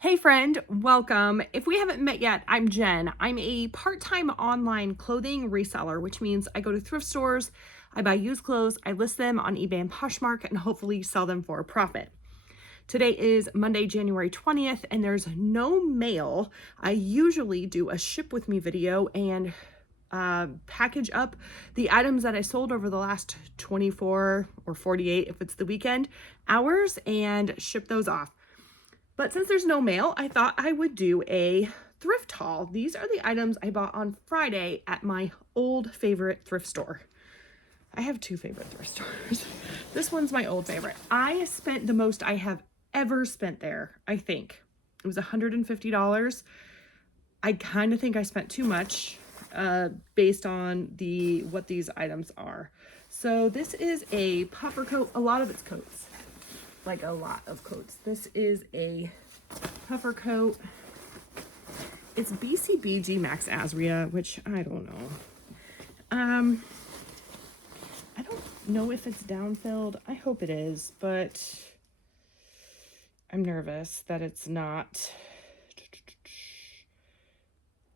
Hey friend, welcome. If we haven't met yet, I'm Jen. I'm a part-time online clothing reseller, which means I go to thrift stores, I buy used clothes, I list them on eBay and Poshmark, and hopefully sell them for a profit. Today is Monday, January 20th, and there's no mail. I usually do a ship with me video and package up the items that I sold over the last 24 or 48, if it's the weekend, hours, and ship those off. But since there's no mail, I thought I would do a thrift haul. These are the items I bought on Friday at my old favorite thrift store. I have two favorite thrift stores. This one's my old favorite. I spent the most I have ever spent there, I think. It was $150. I kind of think I spent too much based on what these items are. So this is a puffer coat. A lot of it's coats. Like a lot of coats. This is a puffer coat. It's BCBG Max Azria, which I don't know. I don't know if it's down-filled. I hope it is, but I'm nervous that it's not.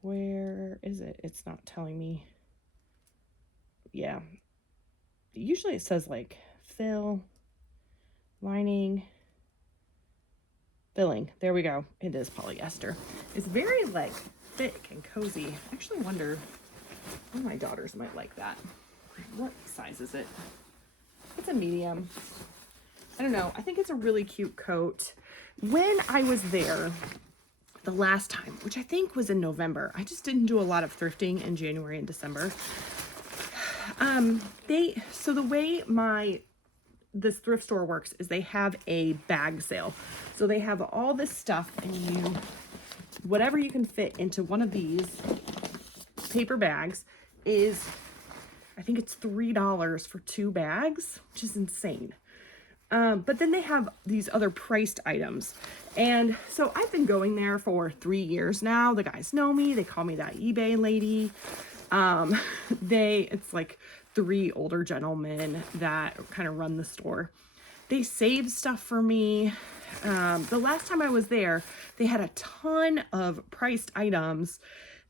Where is it? It's not telling me. Yeah. Usually it says like fill, lining, filling. There we go. It is polyester. It's very like thick and cozy. I actually wonder, one of my daughters might like that. What size is it? It's a medium. I don't know. I think it's a really cute coat. When I was there the last time, which I think was in November, I just didn't do a lot of thrifting in January and December. So the way this thrift store works is they have a bag sale. So they have all this stuff and whatever you can fit into one of these paper bags is, I think it's $3 for 2 bags, which is insane. But then they have these other priced items. And so I've been going there for 3 years now. The guys know me. They call me that eBay lady. It's like 3 older gentlemen that kind of run the store. They save stuff for me. The last time I was there, they had a ton of priced items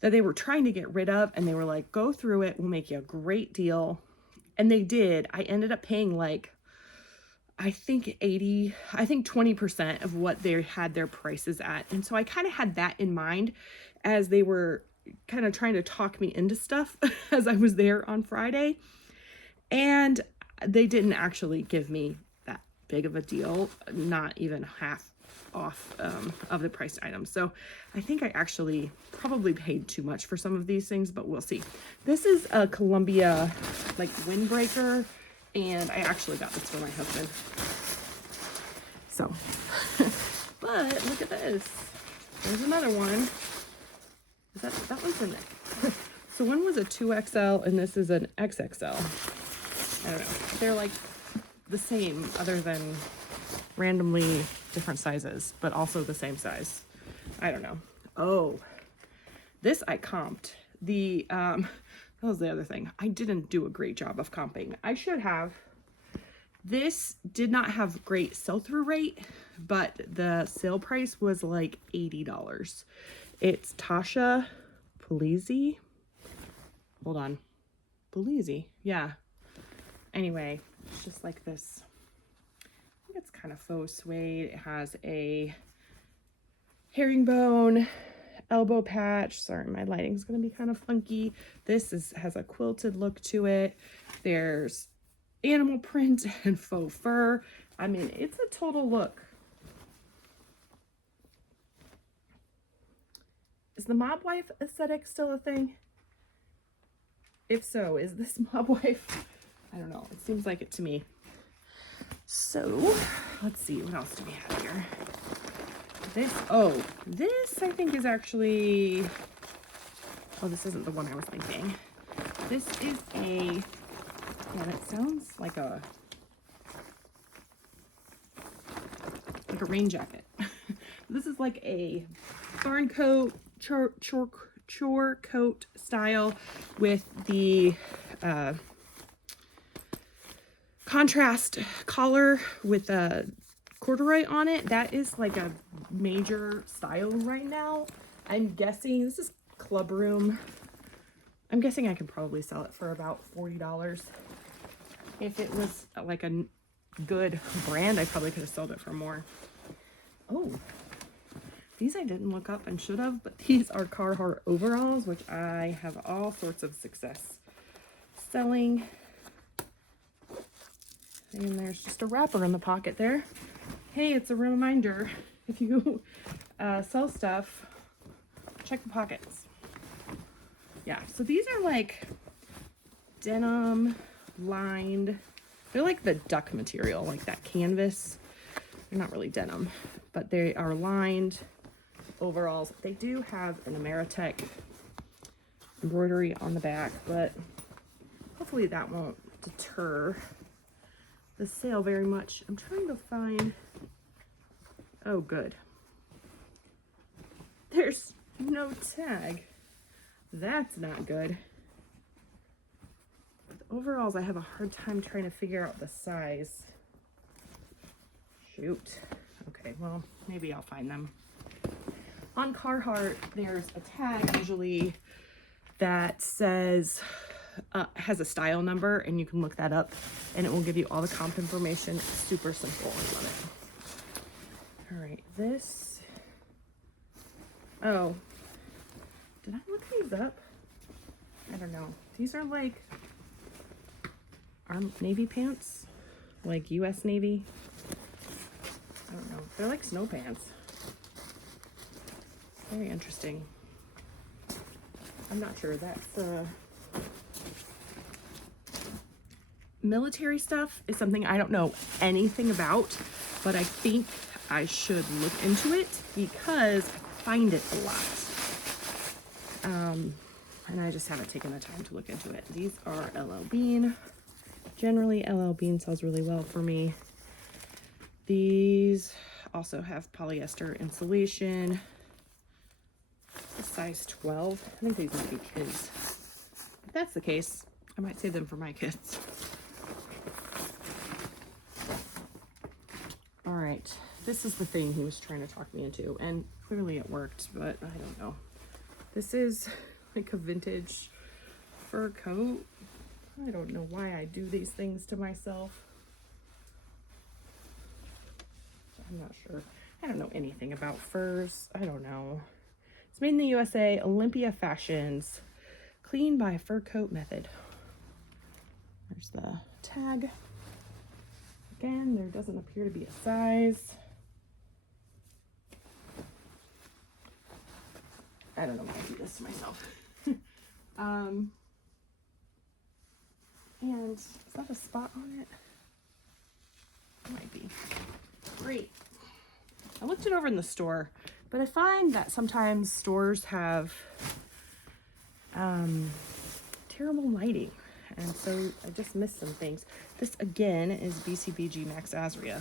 that they were trying to get rid of. And they were like, go through it. We'll make you a great deal. And they did. I ended up paying like, I think 20% of what they had their prices at. And so I kind of had that in mind as they were kind of trying to talk me into stuff as I was there on Friday. And they didn't actually give me that big of a deal, not even half off of the priced items. So I think I actually probably paid too much for some of these things, but we'll see. This is a Columbia like windbreaker, and I actually got this for my husband. So, but look at this. There's another one. That one's in there. So one was a 2XL and this is an XXL. I don't know. They're like the same other than randomly different sizes, but also the same size. I don't know. Oh, this I comped. That was the other thing. I didn't do a great job of comping. I should have. This did not have great sell-through rate, but the sale price was like $80. It's Tasha Polizzi. Hold on. Polizzi. Yeah. Anyway, it's just like this. I think it's kind of faux suede. It has a herringbone elbow patch. Sorry, my lighting's going to be kind of funky. This has a quilted look to it. There's animal print and faux fur. I mean, it's a total look. Is the mob wife aesthetic still a thing? If so, is this mob wife? I don't know. It seems like it to me. So, let's see. What else do we have here? This I think is actually... Oh, this isn't the one I was thinking. This is yeah, that sounds like a rain jacket. This is like a barn coat, chore coat style with the contrast collar with a corduroy on it. That is like a major style right now. I'm guessing this is Club Room. I'm guessing I could probably sell it for about $40. If it was like a good brand, I probably could have sold it for more. Oh, these I didn't look up and should have, but these are Carhartt overalls, which I have all sorts of success selling. And there's just a wrapper in the pocket there. Hey, it's a reminder, if you sell stuff, check the pockets. Yeah, so these are like denim lined. They're like the duck material, like that canvas. They're not really denim, but they are lined overalls. They do have an Ameritech embroidery on the back, but hopefully that won't deter the sale very much. I'm trying to find, oh good, there's no tag. That's not good. With overalls, I have a hard time trying to figure out the size. Shoot. Okay, well, maybe I'll find them. On Carhartt, there's a tag usually that says, has a style number, and you can look that up and it will give you all the comp information. It's super simple. I love it. All right, this, oh, did I look these up? I don't know. These are like Navy pants, like US Navy. I don't know. They're like snow pants. Very interesting. I'm not sure. That's military stuff is something I don't know anything about, but I think I should look into it because I find it a lot. And I just haven't taken the time to look into it. These are LL Bean. Generally, LL Bean sells really well for me. These also have polyester insulation. A size 12. I think these might be kids. If that's the case, I might save them for my kids. All right, this is the thing he was trying to talk me into, and clearly it worked, but I don't know. This is like a vintage fur coat. I don't know why I do these things to myself. I'm not sure. I don't know anything about furs. I don't know. It's made in the USA, Olympia Fashions, clean by fur coat method. There's the tag. Again, there doesn't appear to be a size. I don't know why I do this to myself. And is that a spot on it? It might be. Great. I looked it over in the store, but I find that sometimes stores have terrible lighting, and so I just missed some things. This again is BCBG Max Azria,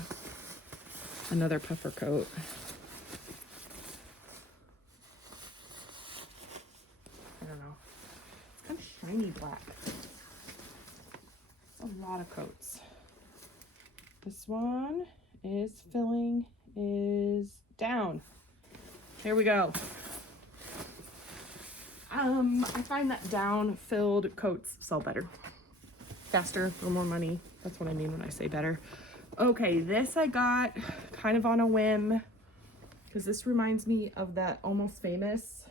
another puffer coat. I don't know. It's kind of shiny black. It's a lot of coats. This one is filling, is down. There we go. I find that down filled coats sell better, faster, for more money. That's what I mean when I say better. Okay, this I got kind of on a whim because this reminds me of that Almost Famous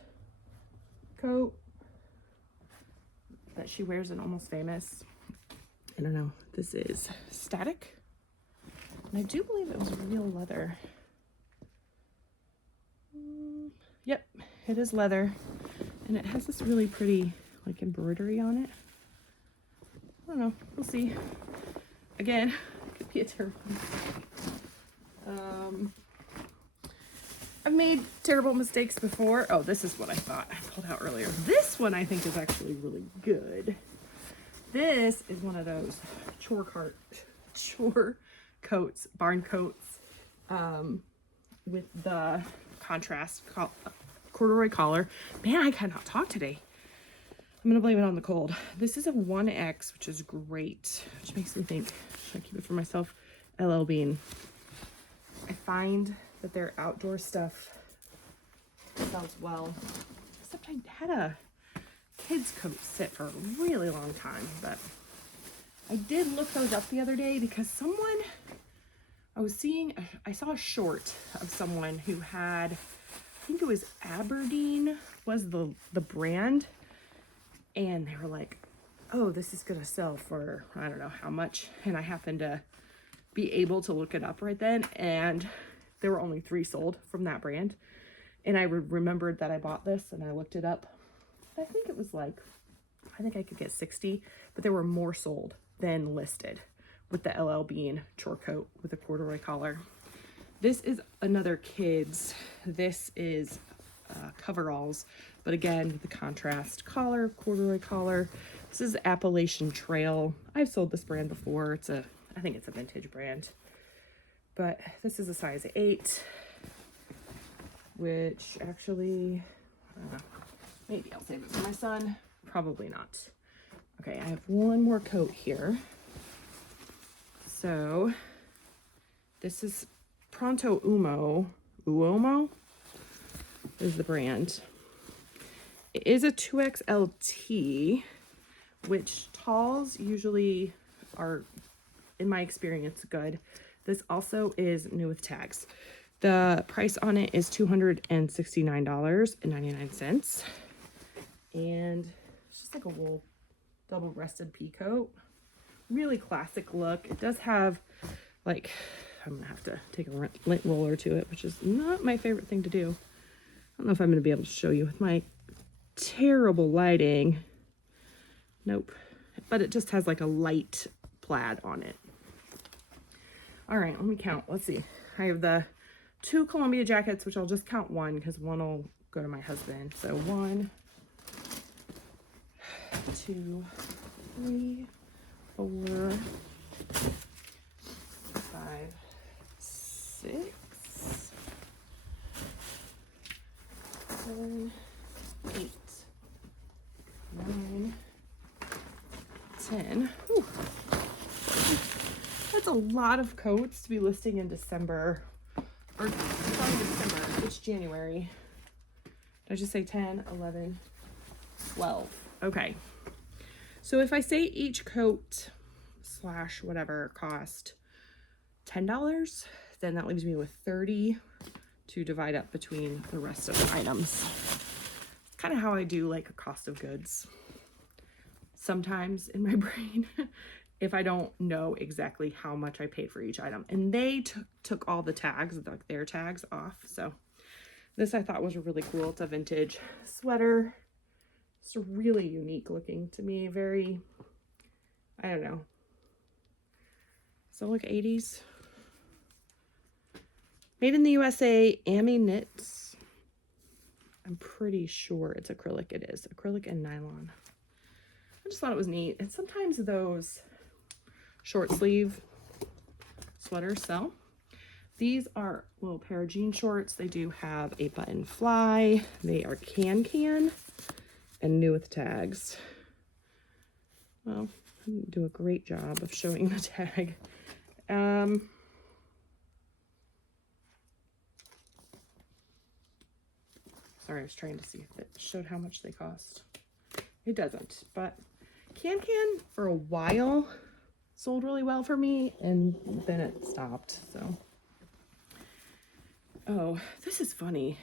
coat that she wears in Almost Famous. I don't know. This is Static. And I do believe it was real leather. Yep, it is leather. And it has this really pretty like embroidery on it. I don't know. We'll see. Again, it could be a terrible mistake. I've made terrible mistakes before. Oh, this is what I thought I pulled out earlier. This one I think is actually really good. This is one of those chore coats, barn coats, with the contrast corduroy collar. Man, I cannot talk today. I'm gonna blame it on the cold. This is a 1X, which is great, which makes me think, should I keep it for myself? LL Bean. I find that their outdoor stuff sells well. Except I had a kids coat sit for a really long time, but I did look those up the other day because I saw a short of someone who had, I think it was Aberdeen was the brand, and they were like, oh, this is gonna sell for I don't know how much, and I happened to be able to look it up right then, and there were only 3 sold from that brand. And I remembered that I bought this, and I looked it up. I think it was like, I think I could get 60, but there were more sold than listed with the LL Bean chore coat with a corduroy collar. This is another kids. This is coveralls, but again, the contrast collar, corduroy collar. This is Appalachian Trail. I've sold this brand before. I think it's a vintage brand, but this is a size 8, which actually, maybe I'll save it for my son. Probably not. Okay, I have one more coat here. So this is Pronto Uomo is the brand. It is a 2XLT, which talls usually are, in my experience, good. This also is new with tags. The price on it is $269.99. And it's just like a wool double-breasted pea coat. Really classic look. It does have, like, I'm gonna have to take a lint roller to it, which is not my favorite thing to do. I don't know if I'm gonna be able to show you with my terrible lighting. Nope. But it just has like a light plaid on it. All right, let me count. Let's see. I have the 2 Columbia jackets, which I'll just count 1 because 1 will go to my husband. So 1, 2, 3, 4, 5, 6, 7, 8, 9, 10. Whew. That's a lot of coats to be listing in December. Or sorry, December. It's January. Did I just say 10, 11, 12? Okay. So if I say each coat / whatever cost $10, then that leaves me with 30 to divide up between the rest of the items. Kind of how I do like a cost of goods. Sometimes in my brain, if I don't know exactly how much I paid for each item. And they took all the tags, like their tags off. So this I thought was really cool. It's a vintage sweater. It's really unique looking to me. Very, I don't know. So like 80s. Made in the USA, Amy Knits. I'm pretty sure it's acrylic. It is acrylic and nylon. I just thought it was neat. And sometimes those short sleeve sweaters sell. These are a little pair of jean shorts. They do have a button fly. They are can and new with tags. Well, I didn't do a great job of showing the tag. Sorry, I was trying to see if it showed how much they cost. It doesn't, but can for a while sold really well for me, and then it stopped. So, oh, this is funny.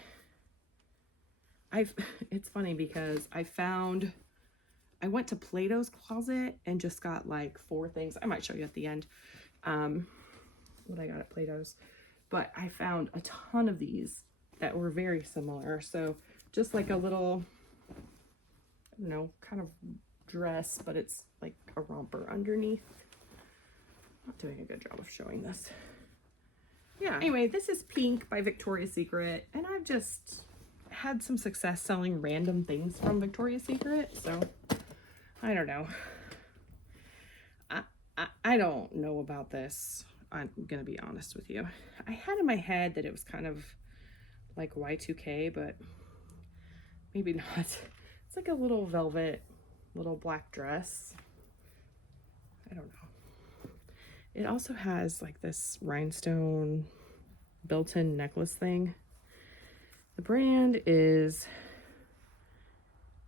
It's funny because I went to Plato's closet and just got like 4 things. I might show you at the end what I got at Plato's, but I found a ton of these that were very similar. So just like a little, I don't know, kind of dress, but it's like a romper underneath. Not doing a good job of showing this. Yeah, anyway, this is Pink by Victoria's Secret, and I've just had some success selling random things from Victoria's Secret, so I don't know. I don't know about this. I'm gonna be honest with you. I had in my head that it was kind of like Y2K, but maybe not. It's like a little velvet, little black dress. I don't know. It also has like this rhinestone built-in necklace thing. The brand is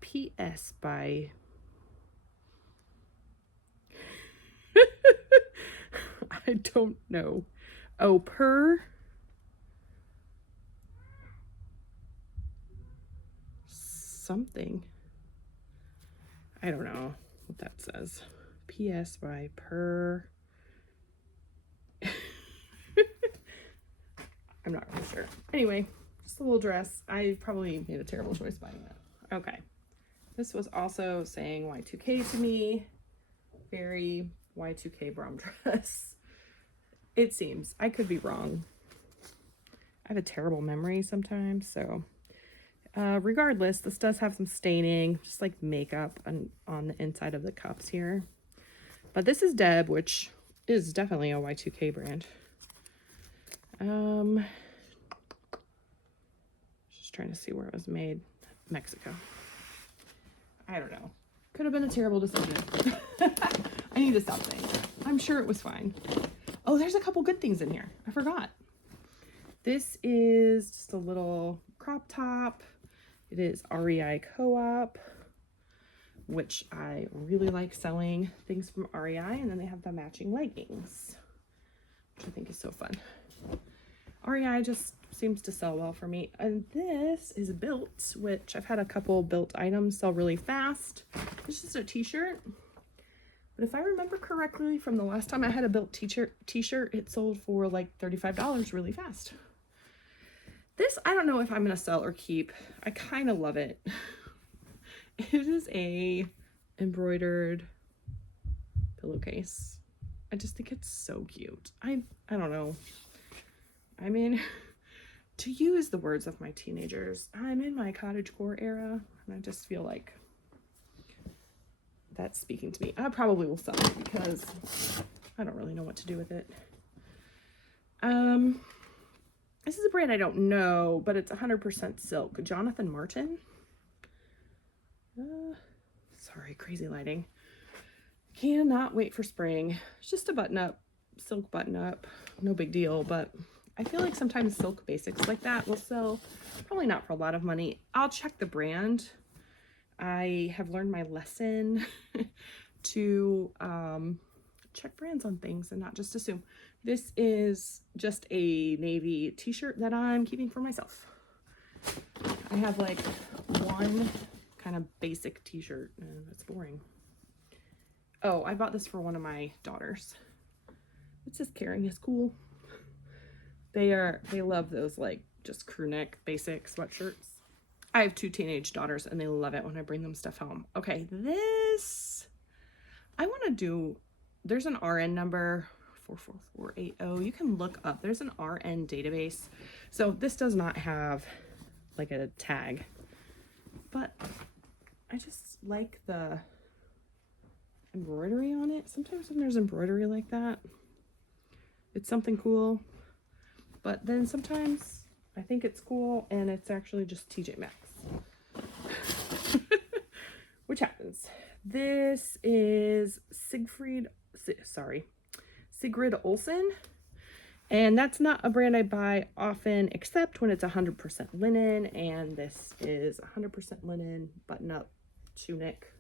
PS by I don't know. Oh, per something. I don't know what that says. PS by per. I'm not really sure. Anyway, just a little dress. I probably made a terrible choice buying it. Okay. This was also saying Y2K to me. Very Y2K brown dress. It seems. I could be wrong. I have a terrible memory sometimes, so regardless, this does have some staining, just like makeup on the inside of the cups here. But this is Deb, which is definitely a Y2K brand. Just trying to see where it was made. Mexico. I don't know. Could have been a terrible decision. I need to stop saying that. I'm sure it was fine. Oh, there's a couple good things in here. I forgot. This is just a little crop top. It is REI Co-op, which I really like selling things from REI. And then they have the matching leggings, which I think is so fun. REI just seems to sell well for me. And this is Built, which I've had a couple Built items sell really fast. It's just a t-shirt. But if I remember correctly from the last time I had a Built t-shirt, it sold for like $35 really fast. This, I don't know if I'm going to sell or keep. I kind of love it. It is a embroidered pillowcase. I just think it's so cute. I don't know. I mean, to use the words of my teenagers, I'm in my cottagecore era, and I just feel like that's speaking to me. I probably will sell it because I don't really know what to do with it. This is a brand I don't know, but it's 100% silk. Jonathan Martin. Sorry, crazy lighting. Cannot wait for spring. It's just a button-up, silk button-up. No big deal, but I feel like sometimes silk basics like that will sell. Probably not for a lot of money. I'll check the brand. I have learned my lesson to check brands on things and not just assume. This is just a navy t-shirt that I'm keeping for myself. I have like one kind of basic t-shirt and it's boring. Oh, I bought this for one of my daughters. It says caring is cool. They love those like just crew neck basic sweatshirts. I have 2 teenage daughters and they love it when I bring them stuff home. Okay, this I want to do. There's an RN number 44480. You can look up. There's an RN database. So this does not have like a tag, but I just like the embroidery on it. Sometimes when there's embroidery like that, it's something cool. But then sometimes I think it's cool and it's actually just TJ Maxx. Which happens. This is Sigrid Olsen. And that's not a brand I buy often, except when it's 100% linen. And this is 100% linen, button-up tunic.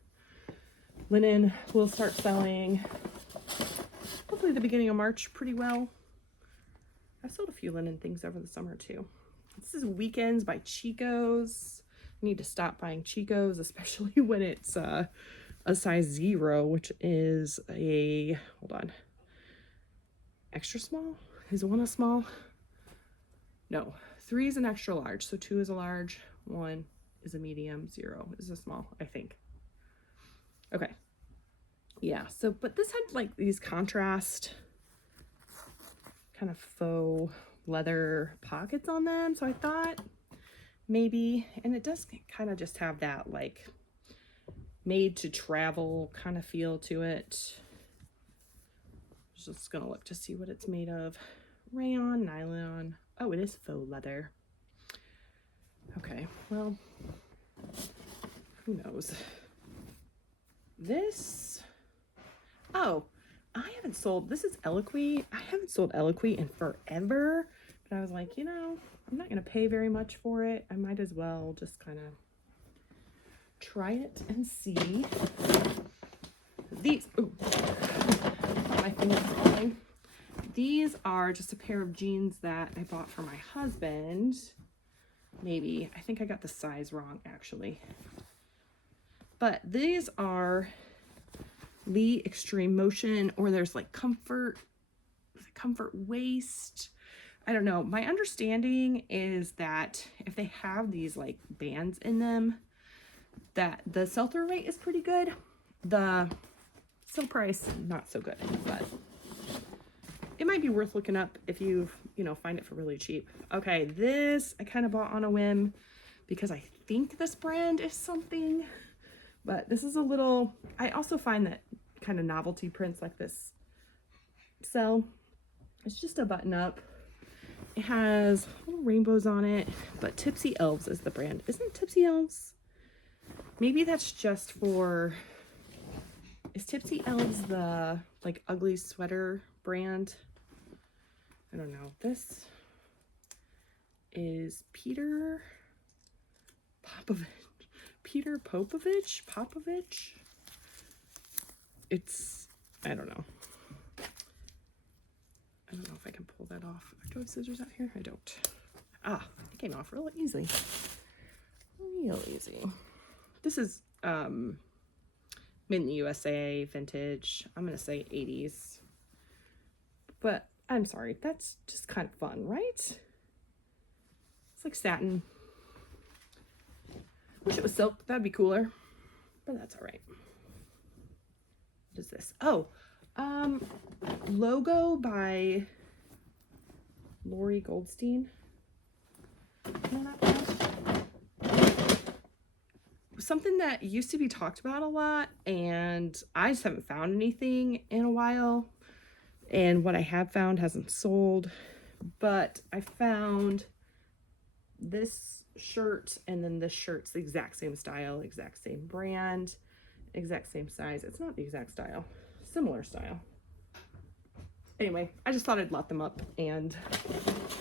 Linen will start selling hopefully the beginning of March pretty well. I've sold a few linen things over the summer too. This is Weekends by Chico's. I need to stop buying Chico's, especially when it's a size 0, which is a, hold on, extra small? Is 1 a small? No, 3 is an extra large. So 2 is a large, 1 is a medium, 0 is a small, I think. Okay. Yeah, so, but this had like these contrast kind of faux leather pockets on them. So I thought maybe, and it does kind of just have that like made to travel kind of feel to it. Just gonna look to see what it's made of. Rayon, nylon. Oh, it is faux leather. Okay, well, who knows? This, oh, I haven't sold, this is Eloquy. I haven't sold Eloquy in forever. But I was like, you know, I'm not going to pay very much for it. I might as well just kind of try it and see. These, ooh, my finger's falling. These are just a pair of jeans that I bought for my husband. Maybe, I think I got the size wrong actually. But these are Lee Extreme Motion, or there's like comfort waist. I don't know. My understanding is that if they have these like bands in them, that the sell-through rate is pretty good. The sale price, not so good, but it might be worth looking up if you find it for really cheap. Okay, this I kind of bought on a whim because I think this brand is something, but this is a little, I also find that kind of novelty prints like this sell. It's just a button up. It has little rainbows on it, but Tipsy Elves is the brand. Isn't Tipsy Elves? Maybe that's just for, is Tipsy Elves the like ugly sweater brand? I don't know. This is Peter Popovich. It's, I don't know. I don't know if I can pull that off. Do I have scissors out here? I don't. Ah, it came off real easy. Real easy. This is made in the USA, vintage. I'm going to say 80s. But I'm sorry, that's just kind of fun, right? It's like satin. Wish it was silk. That'd be cooler. But that's all right. What is this? Oh, Logo by Lori Goldstein. You know that brand? Something that used to be talked about a lot, and I just haven't found anything in a while. And what I have found hasn't sold. But I found this shirt, and then this shirt's the exact same style, exact same brand, exact same size. It's not the exact style, similar style. Anyway, I just thought I'd lot them up and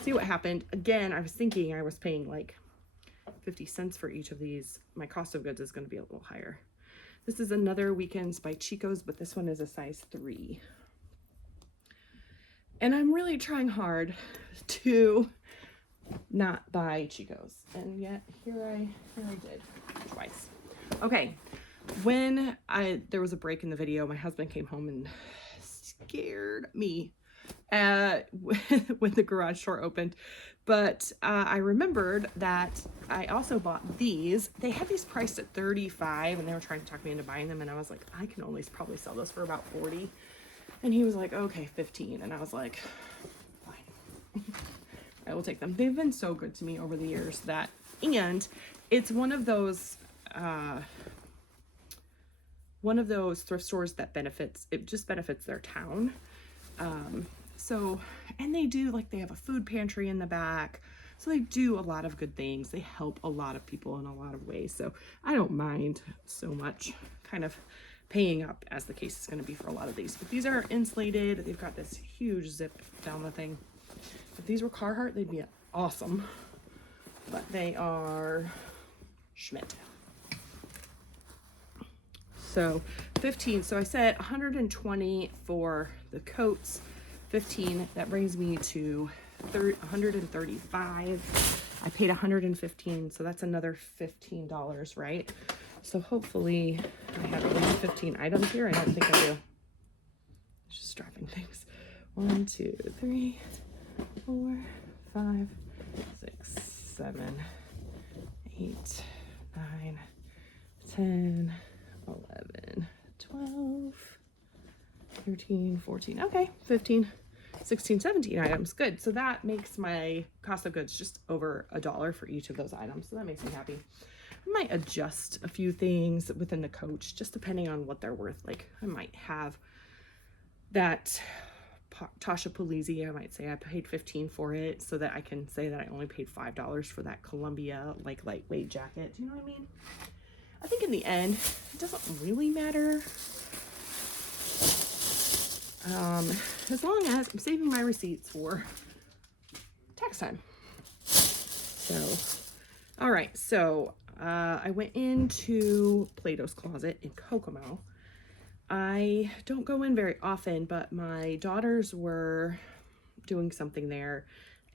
see what happened. Again, I was thinking I was paying like 50 cents for each of these. My cost of goods is going to be a little higher. This is another Weekends by Chico's, but this one is a size 3. And I'm really trying hard to not buy Chico's, and yet here I did twice. Okay, when there was a break in the video, my husband came home and scared me when the garage door opened. But I remembered that I also bought these. They had these priced at $35, and they were trying to talk me into buying them, and I was like, I can only probably sell those for about $40. And he was like, okay, 15. And I was like, fine. I will take them. They've been so good to me over the years that, and it's one of those thrift stores that just benefits their town. So, and they do, like, they have a food pantry in the back. So they do a lot of good things. They help a lot of people in a lot of ways. So I don't mind so much kind of paying up, as the case is going to be for a lot of these. But these are insulated. They've got this huge zip down the thing. If these were Carhartt, they'd be awesome. But they are Schmidt. So 15. So I said 120 for the coats. 15. That brings me to 135. I paid 115, so that's another $15, right? So hopefully I have at least 15 items here. I don't think I do. Just dropping things. 1, 2, 3, 4, 5, 6, 7, 8, 9, 10, 11, 12, 13, 14. Okay, 15, 16, 17 items. Good. So that makes my cost of goods just over $1 for each of those items. So that makes me happy. I might adjust a few things within the coach, just depending on what they're worth. Like, I might have that Tasha Polizzi, I might say I paid 15 for it, so that I can say that I only paid $5 for that Columbia, like, lightweight jacket. Do you know what I mean? I think in the end, it doesn't really matter. As long as I'm saving my receipts for tax time. So, all right. So I went into Plato's closet in Kokomo. I don't go in very often, but my daughters were doing something there,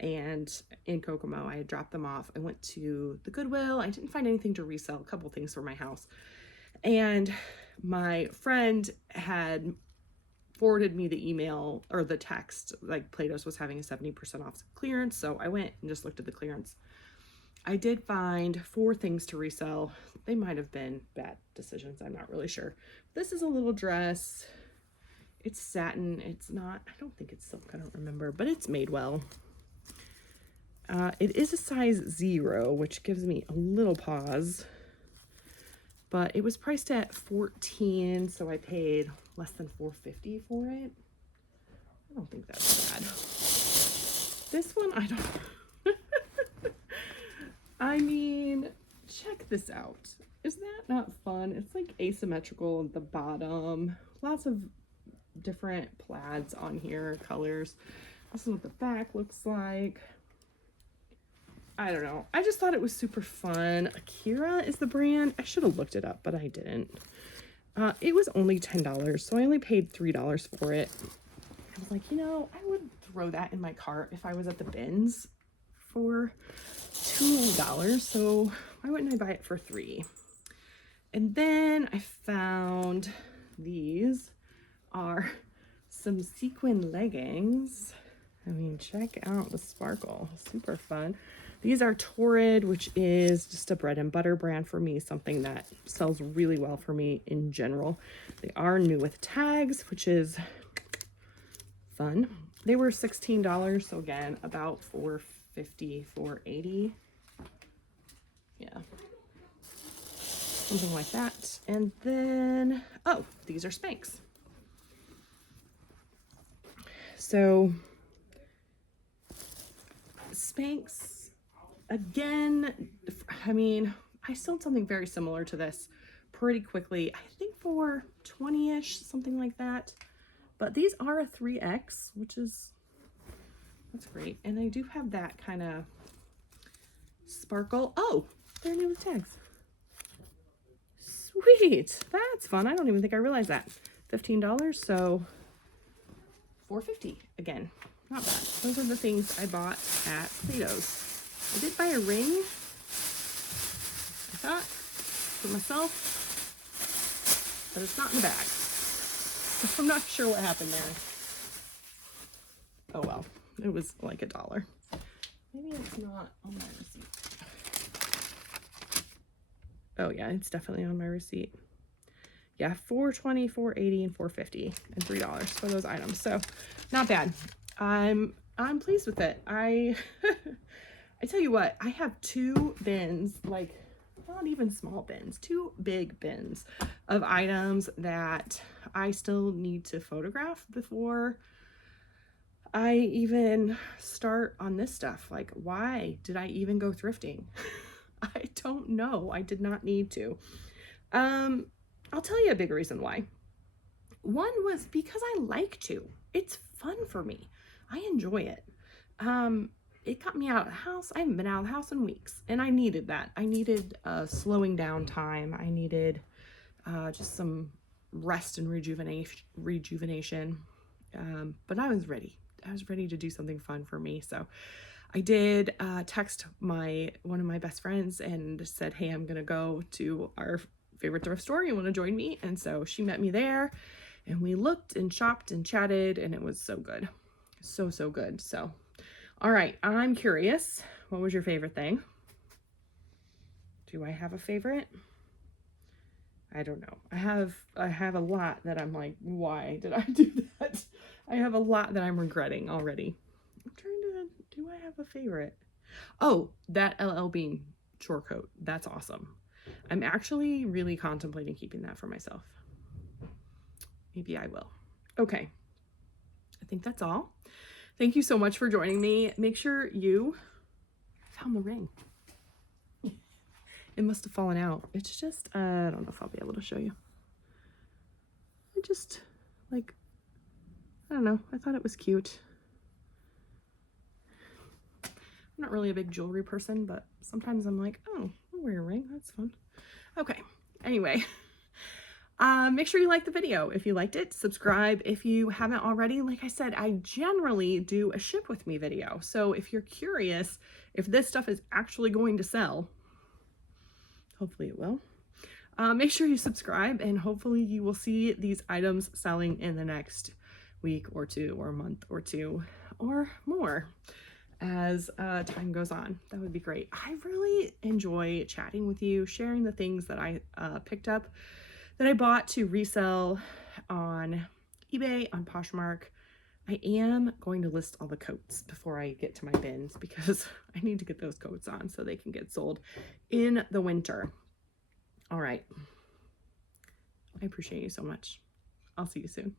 and in Kokomo I had dropped them off. I went to the Goodwill. I didn't find anything to resell, a couple things for my house, and my friend had forwarded me the email or the text, like Plato's was having a 70% off clearance. So I went and just looked at the clearance. I did find 4 things to resell. They might have been bad decisions, I'm not really sure. This is a little dress. It's satin. It's not, I don't think it's silk, I don't remember, but it's made well. It is a size 0, which gives me a little pause, but it was priced at $14, so I paid less than $4.50 for it. I don't think that's bad. This one, I don't. I mean, check this out. Is that not fun? It's like asymmetrical at the bottom. Lots of different plaids on here, colors. This is what the back looks like. I don't know. I just thought it was super fun. Akira is the brand. I should have looked it up, but I didn't. It was only $10, so I only paid $3 for it. I was like, you know, I would throw that in my cart if I was at the bins for $2, so why wouldn't I buy it for $3? And then I found these are some sequin leggings. I mean, check out the sparkle. Super fun. These are Torrid, which is just a bread and butter brand for me, something that sells really well for me in general. They are new with tags, which is fun. They were $16, so again, about $4.50, $4.80. Yeah. Something like that. And then, oh, these are Spanx. So, Spanx, again, I mean, I sold something very similar to this pretty quickly. I think for 20-ish, something like that. But these are a 3X, which is, that's great. And I do have that kind of sparkle. Oh, they're new with tags. Sweet. That's fun. I don't even think I realized that. $15, so $4.50 again. Not bad. Those are the things I bought at Plato's. I did buy a ring, I thought, for myself, but it's not in the bag. So I'm not sure what happened there. Oh well, it was like $1. Maybe it's not on my receipt. Oh yeah, it's definitely on my receipt. Yeah, $4.20, $4.80, and $4.50, and $3 for those items. So not bad. I'm pleased with it. I tell you what, I have 2 bins, like not even small bins, 2 big bins of items that I still need to photograph before I even start on this stuff. Like, why did I even go thrifting? I don't know. I did not need to. I'll tell you a big reason why. One was because I like to. It's fun for me. I enjoy it. It got me out of the house. I haven't been out of the house in weeks, and I needed that. I needed slowing down time. I needed just some rest and rejuvenation. But I was ready. I was ready to do something fun for me. So I did text one of my best friends and said, hey, I'm gonna go to our favorite thrift store. You want to join me? And so she met me there, and we looked and shopped and chatted, and it was so good. So good. So, all right, I'm curious. What was your favorite thing? Do I have a favorite? I don't know. I have a lot that I'm like, why did I do that? I have a lot that I'm regretting already. I'm trying to, do I have a favorite? Oh, that LL Bean chore coat. That's awesome. I'm actually really contemplating keeping that for myself. Maybe I will. Okay. I think that's all. Thank you so much for joining me. Make sure you found the ring. It must have fallen out. It's just, I don't know if I'll be able to show you. I just, like, I don't know. I thought it was cute. I'm not really a big jewelry person, but sometimes I'm like, oh, I'll wear a ring. That's fun. Okay. Anyway, make sure you like the video if you liked it. Subscribe if you haven't already. Like I said, I generally do a ship with me video. So if you're curious if this stuff is actually going to sell, hopefully it will. Make sure you subscribe, and hopefully you will see these items selling in the next week or two, or a month or two, or more as time goes on. That would be great. I really enjoy chatting with you, sharing the things that I picked up, that I bought to resell on eBay, on Poshmark. I am going to list all the coats before I get to my bins, because I need to get those coats on so they can get sold in the winter. All right. I appreciate you so much. I'll see you soon.